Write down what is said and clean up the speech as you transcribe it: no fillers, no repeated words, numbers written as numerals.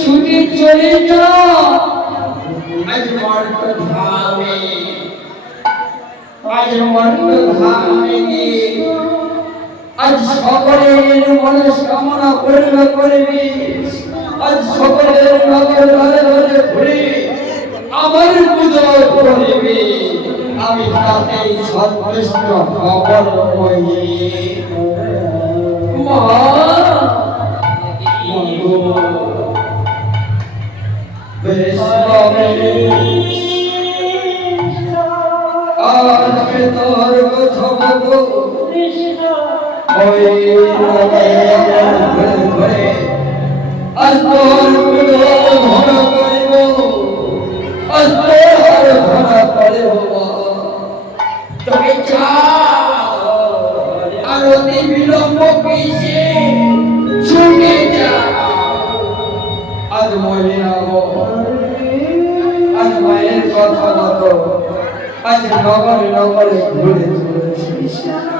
ছুটি চলে যা আজ মর্ত ধামে আজ সকলের মনস্কামনা পূর্ণ করবি আজ সকলের নগর ঘরে ঘরে ঘুরে আমার পুজো করবি আমি তাতে সন্তুষ্ট খবর করি মা তোর কথা বলবো আজ তোর ধরা করিব আজ তোর ধরা করিব তবে আর অতি বিলম্ব পিছে ছুটে যা আজ মহিলা আজ মায়ের কথা মতো আজ নগরে নগরে ঘুরে চলেছি